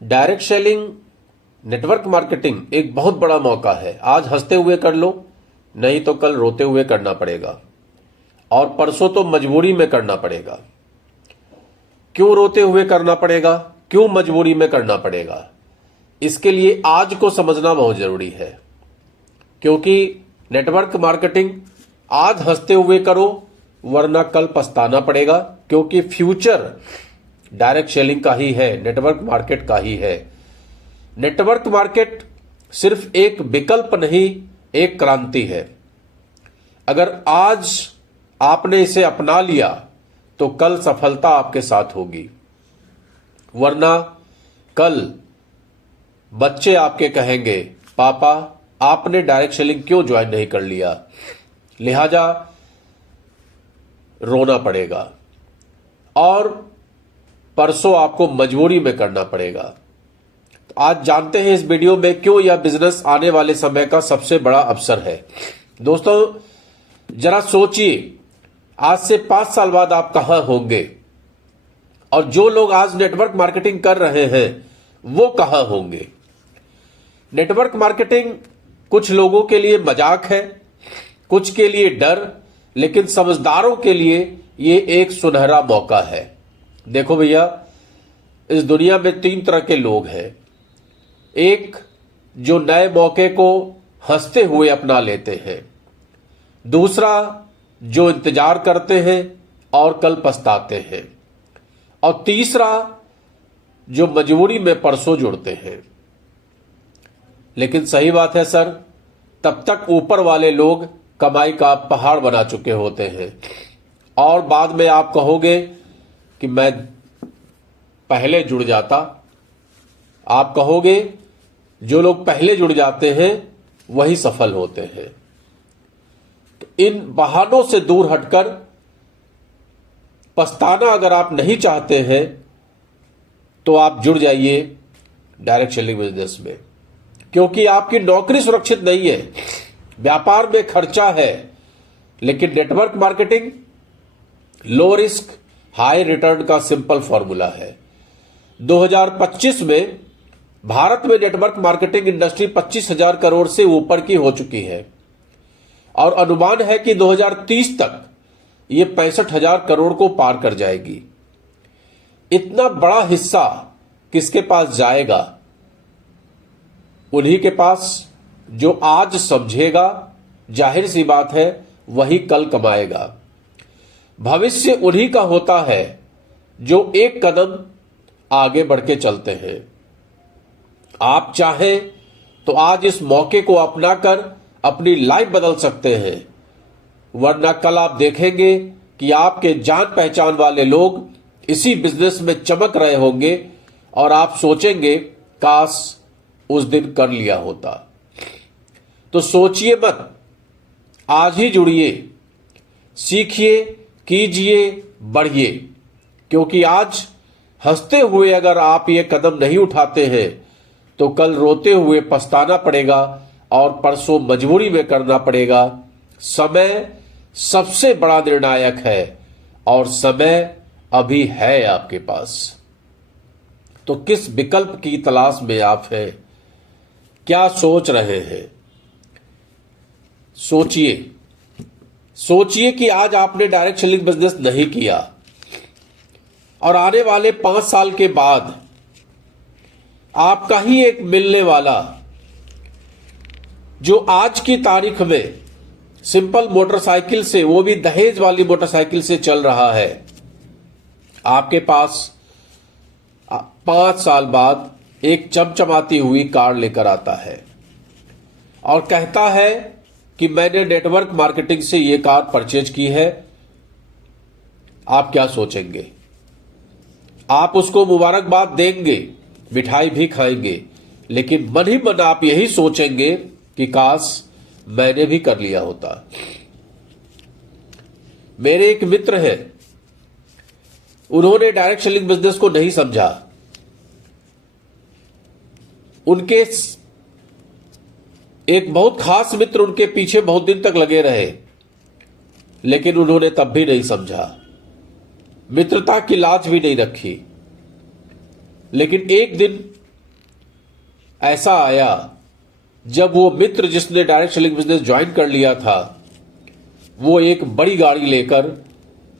Direct selling, network marketing एक बहुत बड़ा मौका है। आज हंसते हुए कर लो, नहीं तो कल रोते हुए करना पड़ेगा, और परसों तो मजबूरी में करना पड़ेगा। क्यों रोते हुए करना पड़ेगा, क्यों मजबूरी में करना पड़ेगा? इसके लिए आज को समझना बहुत जरूरी है, क्योंकि नेटवर्क मार्केटिंग आज हंसते हुए करो, वरना कल पछताना पड़ेगा। क्योंकि फ्यूचर डायरेक्ट सेलिंग का ही है, नेटवर्क मार्केट का ही है। नेटवर्क मार्केट सिर्फ एक विकल्प नहीं, एक क्रांति है। अगर आज आपने इसे अपना लिया तो कल सफलता आपके साथ होगी, वरना कल बच्चे आपके कहेंगे, पापा आपने डायरेक्ट सेलिंग क्यों ज्वाइन नहीं कर लिया? लिहाजा रोना पड़ेगा और परसों आपको मजबूरी में करना पड़ेगा। तो आज जानते हैं इस वीडियो में क्यों यह बिजनेस आने वाले समय का सबसे बड़ा अवसर है। दोस्तों जरा सोचिए, आज से 5 साल बाद आप कहां होंगे, और जो लोग आज नेटवर्क मार्केटिंग कर रहे हैं वो कहां होंगे। नेटवर्क मार्केटिंग कुछ लोगों के लिए मजाक है, कुछ के लिए डर, लेकिन समझदारों के लिए ये एक सुनहरा मौका है। देखो भैया, इस दुनिया में 3 तरह के लोग हैं। एक जो नए मौके को हंसते हुए अपना लेते हैं, दूसरा जो इंतजार करते हैं और कल पछताते हैं, और तीसरा जो मजबूरी में परसों जुड़ते हैं। लेकिन सही बात है सर, तब तक ऊपर वाले लोग कमाई का पहाड़ बना चुके होते हैं, और बाद में आप कहोगे कि मैं पहले जुड़ जाता। आप कहोगे जो लोग पहले जुड़ जाते हैं वही सफल होते हैं। तो इन बहानों से दूर हटकर पछताना अगर आप नहीं चाहते हैं तो आप जुड़ जाइए डायरेक्ट सेलिंग बिजनेस में, क्योंकि आपकी नौकरी सुरक्षित नहीं है, व्यापार में खर्चा है। लेकिन network marketing low risk high return का सिंपल फॉर्मूला है। 2025 में भारत में नेटवर्क मार्केटिंग इंडस्ट्री 25,000 करोड़ से ऊपर की हो चुकी है, और अनुमान है कि 2030 तक ये 65,000 करोड़ को पार कर जाएगी। इतना बड़ा हिस्सा किसके पास जाएगा? उन्हीं के पास जो आज समझेगा, जाहिर सी बात है वही कल कमाएगा। भविष्य उन्हीं का होता है जो एक कदम आगे बढ़ के चलते हैं। आप चाहें तो आज इस मौके को अपनाकर अपनी लाइफ बदल सकते हैं, वरना कल आप देखेंगे कि आपके जान पहचान वाले लोग इसी बिजनेस में चमक रहे होंगे, और आप सोचेंगे काश उस दिन कर लिया होता। तो सोचिए मत, आज ही जुड़िए, सीखिए, कीजिए, बढ़िए। क्योंकि आज हंसते हुए अगर आप ये कदम नहीं उठाते हैं तो कल रोते हुए पछताना पड़ेगा, और परसों मजबूरी में करना पड़ेगा। समय सबसे बड़ा निर्णायक है, और समय अभी है आपके पास। तो किस विकल्प की तलाश में आप हैं? क्या सोच रहे हैं? सोचिए, सोचिए कि आज आपने डायरेक्ट सेलिंग बिजनेस नहीं किया, और आने वाले 5 साल के बाद आपका ही एक मिलने वाला, जो आज की तारीख में सिंपल मोटरसाइकिल से, वो भी दहेज वाली मोटरसाइकिल से चल रहा है, आपके पास 5 साल बाद एक चमचमाती हुई कार लेकर आता है और कहता है कि मैंने नेटवर्क मार्केटिंग से ये कार परचेज की है। आप क्या सोचेंगे? आप उसको मुबारकबाद देंगे, मिठाई भी खाएंगे, लेकिन मन ही मन आप यही सोचेंगे कि काश मैंने भी कर लिया होता। मेरे एक मित्र हैं, उन्होंने डायरेक्ट सेलिंग बिजनेस को नहीं समझा। उनके एक बहुत खास मित्र उनके पीछे बहुत दिन तक लगे रहे, लेकिन उन्होंने तब भी नहीं समझा, मित्रता की लाज भी नहीं रखी। लेकिन एक दिन ऐसा आया जब वो मित्र जिसने डायरेक्ट सेलिंग बिजनेस ज्वाइन कर लिया था, वो एक बड़ी गाड़ी लेकर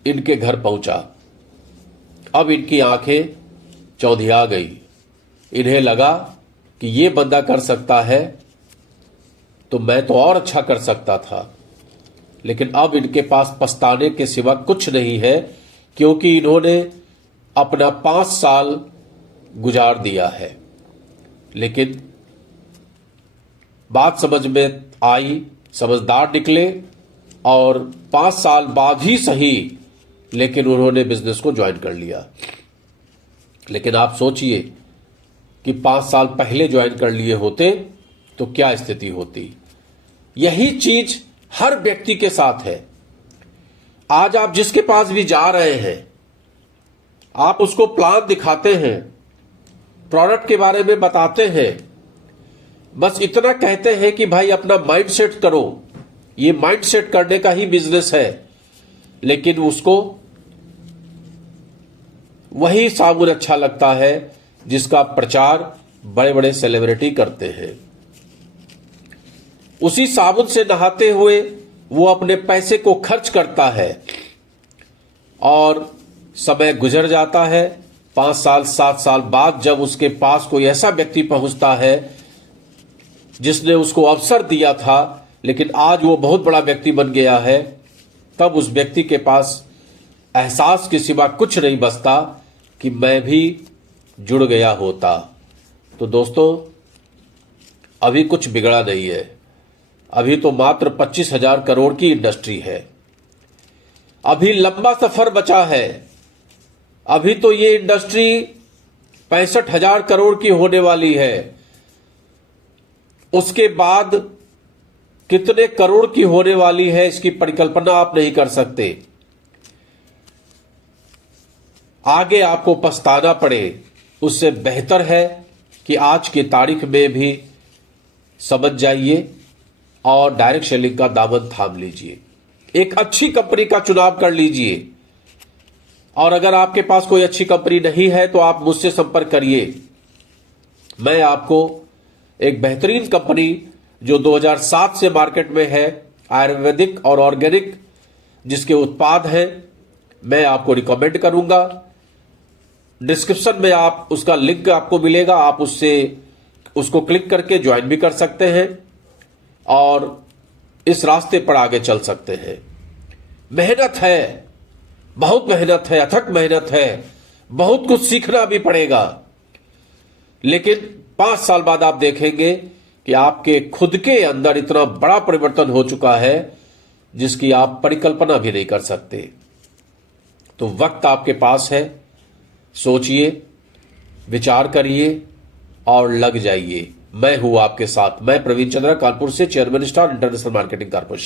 इनके घर पहुंचा। अब इनकी आंखें चौंधिया गई। इन्हें लगा कि ये बंदा कर सकता है तो मैं तो और अच्छा कर सकता था। लेकिन अब इनके पास पछताने के सिवा कुछ नहीं है, क्योंकि इन्होंने अपना 5 साल गुजार दिया है। लेकिन बात समझ में आई, समझदार निकले और 5 साल बाद ही सही, लेकिन उन्होंने बिजनेस को ज्वाइन कर लिया। लेकिन आप सोचिए कि 5 साल पहले ज्वाइन कर लिए होते तो क्या स्थिति होती। यही चीज हर व्यक्ति के साथ है। आज आप जिसके पास भी जा रहे हैं, आप उसको प्लान दिखाते हैं, प्रोडक्ट के बारे में बताते हैं, बस इतना कहते हैं कि भाई अपना माइंड सेट करो, ये माइंड सेट करने का ही बिजनेस है। लेकिन उसको वही साबुन अच्छा लगता है जिसका प्रचार बड़े बड़े सेलिब्रिटी करते हैं। उसी साबुन से नहाते हुए वो अपने पैसे को खर्च करता है और समय गुजर जाता है। 5 साल 7 साल बाद जब उसके पास कोई ऐसा व्यक्ति पहुंचता है जिसने उसको अवसर दिया था, लेकिन आज वो बहुत बड़ा व्यक्ति बन गया है, तब उस व्यक्ति के पास एहसास के सिवा कुछ नहीं बचता कि मैं भी जुड़ गया होता। तो दोस्तों, अभी कुछ बिगड़ा नहीं है। अभी तो मात्र 25,000 करोड़ की इंडस्ट्री है। अभी लंबा सफर बचा है। अभी तो ये इंडस्ट्री 65,000 करोड़ की होने वाली है। उसके बाद कितने करोड़ की होने वाली है, इसकी परिकल्पना आप नहीं कर सकते। आगे आपको पछताना पड़े, उससे बेहतर है कि आज की तारीख में भी समझ जाइए और डायरेक्ट सेलिंग का दामन थाम लीजिए। एक अच्छी कंपनी का चुनाव कर लीजिए। और अगर आपके पास कोई अच्छी कंपनी नहीं है तो आप मुझसे संपर्क करिए। मैं आपको एक बेहतरीन कंपनी जो 2007 से मार्केट में है, आयुर्वेदिक और ऑर्गेनिक जिसके उत्पाद हैं, मैं आपको रिकमेंड करूंगा। डिस्क्रिप्शन में आप उसका लिंक आपको मिलेगा, आप उसको क्लिक करके ज्वाइन भी कर सकते हैं और इस रास्ते पर आगे चल सकते हैं। मेहनत है, बहुत मेहनत है, अथक मेहनत है, बहुत कुछ सीखना भी पड़ेगा। लेकिन 5 साल बाद आप देखेंगे कि आपके खुद के अंदर इतना बड़ा परिवर्तन हो चुका है जिसकी आप परिकल्पना भी नहीं कर सकते। तो वक्त आपके पास है, सोचिए, विचार करिए और लग जाइए। मैं हूं आपके साथ। मैं प्रवीण चंद्रा, कानपुर से, chairman star international marketing corporation.